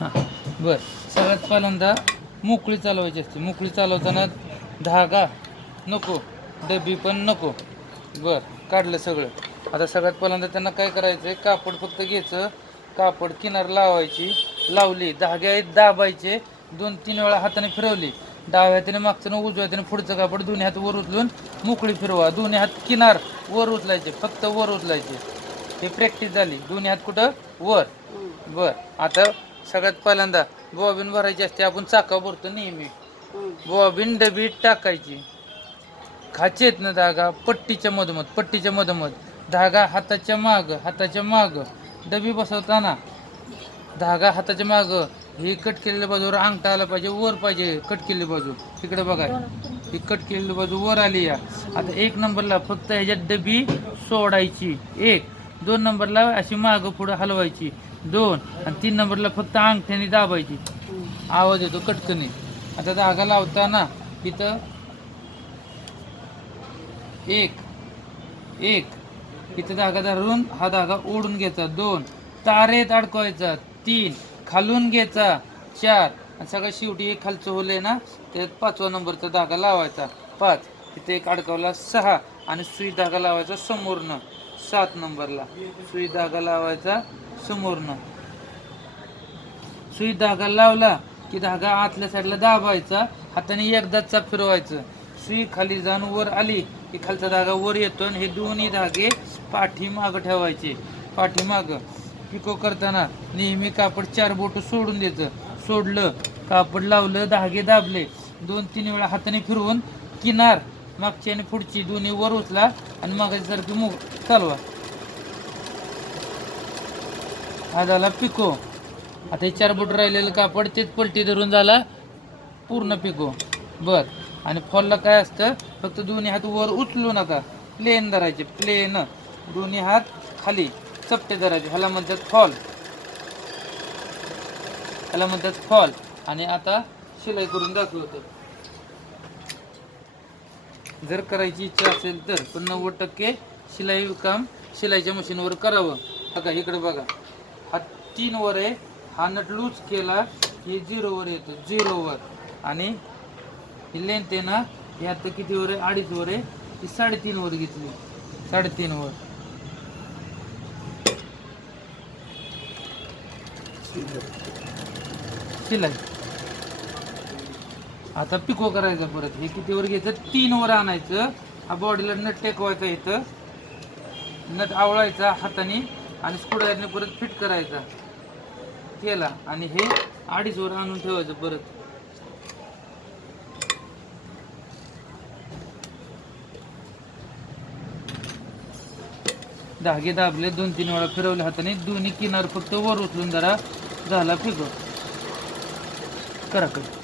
हां बरं. सगळ्यात पहिल्यांदा मोकळी चालवायची असते. मोकळी चालवताना धागा नको, डबी पण नको. बरं, काढलं सगळं. आता सगळ्यात पहिल्यांदा त्यांना काय करायचं आहे, कापड फक्त घ्यायचं, कापड किनार लावायची, लावली, धागे दाबायचे, 2-3 वेळा हाताने फिरवली, डाव्या हाताने मागचं आणि उजव्या हाताने पुढचं कापड दोन्ही हात वर उचलून मोकळी फिरवा. दोन्ही हात किनार वर उचलायचे, फक्त वर उचलायचे. हे प्रॅक्टिस झाली. दोन्ही हात कुठं वर. बर, आता सगळ्यात पहिल्यांदा बॉबिन भरायची असते. आपण चाका भरतो नेहमी. बॉबिन डबीत टाकायची, खाचेत ना धागा पट्टीच्या मधोमध, पट्टीच्या मधोमध धागा हाताच्या माग डबी बसवताना धागा हाताच्या माग, ही कट केलेल्या बाजूवर अंगठा आला पाहिजे, वर पाहिजे कट केलेली बाजू. इकडे बघा, ही कट केलेली बाजू वर आली या. आता 1 नंबरला फक्त ह्याच्यात डबी सोडायची, 1. 2 नंबरला अशी मागं पुढं हलवायची, 2. आणि 3 नंबरला फक्त अंगठ्याने दाबायची, आवाज येतो कटकनी. आता धागा लावताना इथं 1 इथं धागा धरून हा धागा ओढून घ्यायचा, 2 तारेत अडकवायचा, 3 खालून घ्यायचा, 4 आणि सगळ्यात शेवटी एक खालचं होले ना, त्यात 5वा नंबरचा धागा लावायचा, 5 इथे एक अडकवला, 6 आणि सुई धागा लावायचा समोरनं, 7 नंबरला सुई धागा लावायचा समोरनं. सुई धागा लावला की धागा आतल्या साईडला दाबायचा, हाताने एकदाच चाप फिरवायचं. सुई खाली जाऊन वर आली की खालचा धागा वर येतो आणि हे दोन्ही धागे पाठीमागं ठेवायचे. पाठीमागं पिको करताना नेहमी कापड 4 बोटं सोडून द्यायचं. सोडलं, कापड लावलं, धागे दाबले, 2-3 वेळा हाताने फिरवून किनार मागची आणि पुढची दोन्ही वर उचला आणि मागासारखी मूग चालवा. हा झाला पिको. आता हे 4 बोट राहिलेलं कापड तेच पलटी धरून झाला पूर्ण पिको. बर, आणि फॉलला काय असतं, फक्त दोन्ही हात वर उचलू नका, प्लेन धरायचे, प्लेन, दोन्ही हात खाली चपटे धरायचे, ह्याला म्हणतात फॉल, ह्याला म्हणतात फॉल. आणि आता शिलाई करून दाखवतो. जर करायची इच्छा असेल तर, पण 90% शिलाई काम शिलाईच्या मशीनवर करावं. बघा इकडे बघा, हा 3 वर आहे, हा नट लूज केला की 0 वर येतो, 0 वर. आणि ही लेंथ आहे ना, ही आता किती वर आहे, 2.5 वर आहे, ही 3.5 वर घेतली, 3.5 वर शिलाई. आता पिको करायचं परत. हे किती वर घ्यायचं, 3 वर आणायचं, हा बॉडीला नट टेकवायचा, इथं नट आवळायचा हाताने आणि स्क्रूड्रायव्हरने परत फिट करायचा, केला आणि हे 2.5 वर आणून ठेवायचं परत. धागे दाबले, 2-3 वेळा फिरवले हाताने, दोन्ही किनार फक्त वर उचलून जरा झाला पिको. करा करा.